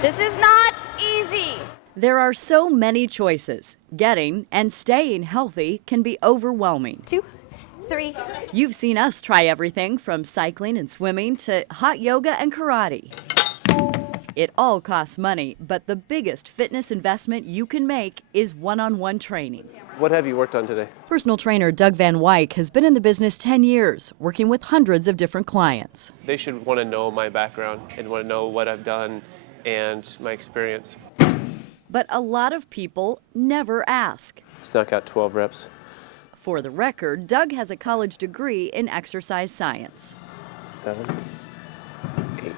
This is not easy. There are so many choices. Getting and staying healthy can be overwhelming. 2, 3. You've seen us try everything from cycling and swimming to hot yoga and karate. It all costs money, but the biggest fitness investment you can make is one-on-one training. What have you worked on today? Personal trainer Doug Van Wyk has been in the business 10 years, working with hundreds of different clients. They should want to know my background and want to know what I've done and my experience. But a lot of people never ask. Snuck out 12 reps. For the record, Doug has a college degree in exercise science. 7, 8,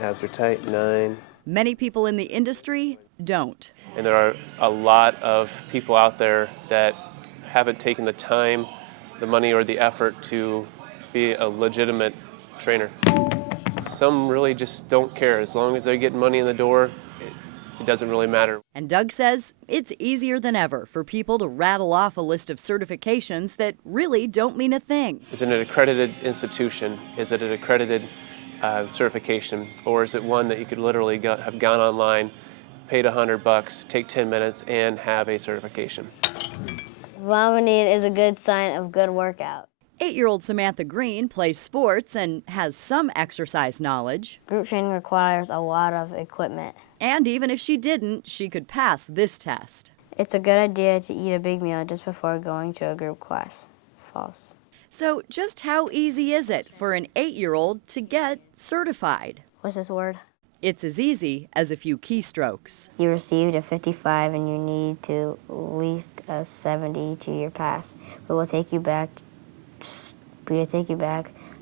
abs are tight, 9. Many people in the industry don't. And there are a lot of people out there that haven't taken the time, the money, or the effort to be a legitimate trainer. Some really just don't care. As long as they're getting money in the door, it doesn't really matter. And Doug says it's easier than ever for people to rattle off a list of certifications that really don't mean a thing. Is it an accredited institution? Is it an accredited certification? Or is it one that you could literally have gone online, paid $100, take 10 minutes, and have a certification? Vomiting is a good sign of good workout. 8-year-old Samantha Green plays sports and has some exercise knowledge. Group training requires a lot of equipment. And even if she didn't, she could pass this test. It's a good idea to eat a big meal just before going to a group class. False. So just how easy is it for an 8-year-old to get certified? What's this word? It's as easy as a few keystrokes. You received a 55 and you need to at least a 70 to your pass. We will take you back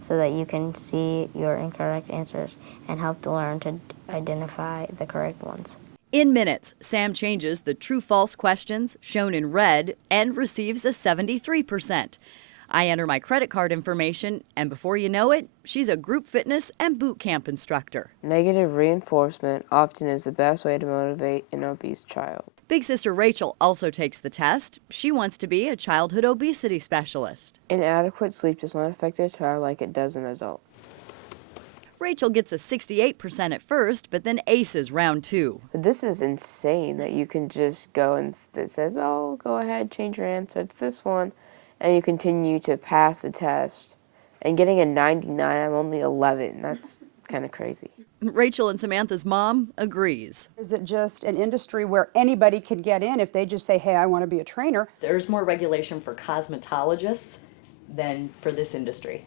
so that you can see your incorrect answers and help to learn to identify the correct ones. In minutes, Sam changes the true-false questions shown in red and receives a 73%. I enter my credit card information, and before you know it, she's a group fitness and boot camp instructor. Negative reinforcement often is the best way to motivate an obese child. Big sister Rachel also takes the test. She wants to be a childhood obesity specialist. Inadequate sleep does not affect a child like it does an adult. Rachel gets a 68% at first, but then aces round 2. But this is insane that you can just go and it says, oh, go ahead, change your answer, it's this one. And you continue to pass the test. And getting a 99, I'm only 11. That's kind of crazy. Rachel and Samantha's mom agrees. Is it just an industry where anybody can get in if they just say, hey, I want to be a trainer? There's more regulation for cosmetologists than for this industry.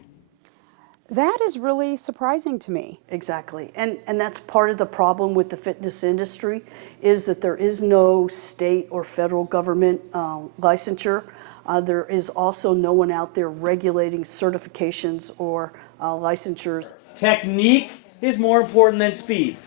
That is really surprising to me. Exactly, and that's part of the problem with the fitness industry is that there is no state or federal government licensure. There is also no one out there regulating certifications or licensures. Technique is more important than speed.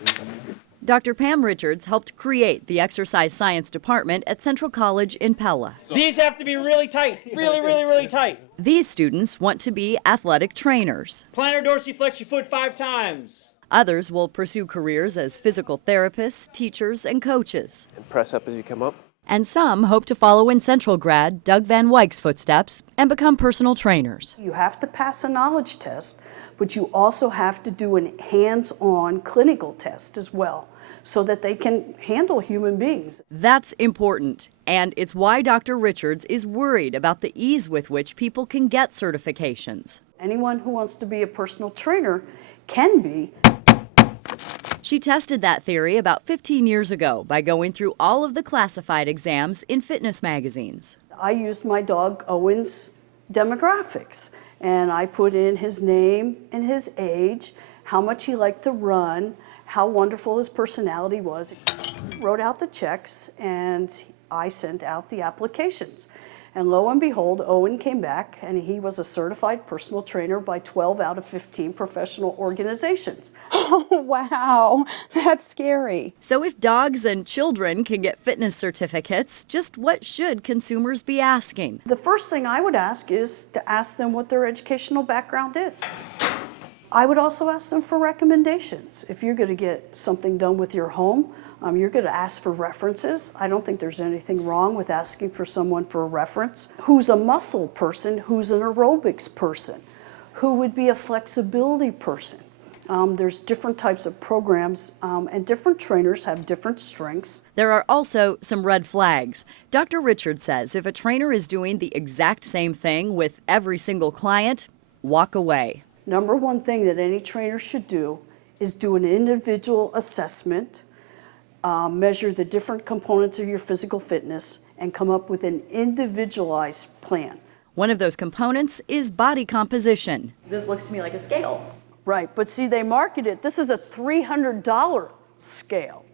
Dr. Pam Richards helped create the exercise science department at Central College in Pella. These have to be really tight, really tight. These students want to be athletic trainers. Plantar dorsiflex your foot 5 times. Others will pursue careers as physical therapists, teachers, and coaches. And press up as you come up. And some hope to follow in Central grad Doug Van Wyk's footsteps and become personal trainers. You have to pass a knowledge test, but you also have to do a hands-on clinical test as well, so that they can handle human beings. That's important, and it's why Dr. Richards is worried about the ease with which people can get certifications. Anyone who wants to be a personal trainer can be. She tested that theory about 15 years ago by going through all of the classified exams in fitness magazines. I used my dog Owen's demographics, and I put in his name and his age, how much he liked to run, how wonderful his personality was. Wrote out the checks, and I sent out the applications. And lo and behold, Owen came back, and he was a certified personal trainer by 12 out of 15 professional organizations. Oh, wow, that's scary. So if dogs and children can get fitness certificates, just what should consumers be asking? The first thing I would ask is to ask them what their educational background is. I would also ask them for recommendations. If you're going to get something done with your home, you're going to ask for references. I don't think there's anything wrong with asking for someone for a reference. Who's a muscle person? Who's an aerobics person? Who would be a flexibility person? There's different types of programs, and different trainers have different strengths. There are also some red flags. Dr. Richards says if a trainer is doing the exact same thing with every single client, walk away. Number one thing that any trainer should do is do an individual assessment, measure the different components of your physical fitness, and come up with an individualized plan. One of those components is body composition. This looks to me like a scale. Right, but see, they market it. This is a $300 scale,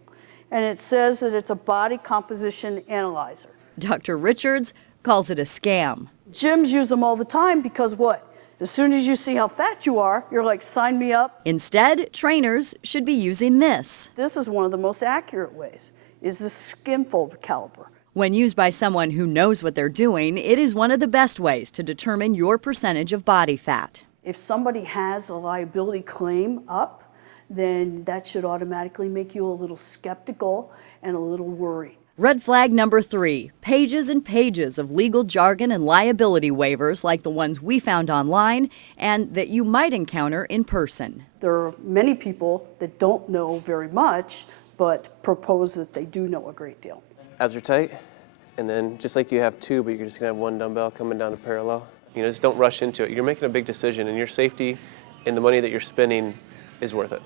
and it says that it's a body composition analyzer. Dr. Richards calls it a scam. Gyms use them all the time because what? As soon as you see how fat you are, you're like, sign me up. Instead, trainers should be using this. This is one of the most accurate ways, is the skin fold caliper. When used by someone who knows what they're doing, it is one of the best ways to determine your percentage of body fat. If somebody has a liability claim up, then that should automatically make you a little skeptical and a little worried. Red flag number 3, pages and pages of legal jargon and liability waivers like the ones we found online and that you might encounter in person. There are many people that don't know very much, but propose that they do know a great deal. Abs are tight, and then just like you have 2, but you're just gonna have 1 dumbbell coming down to parallel. Just don't rush into it. You're making a big decision, and your safety and the money that you're spending is worth it.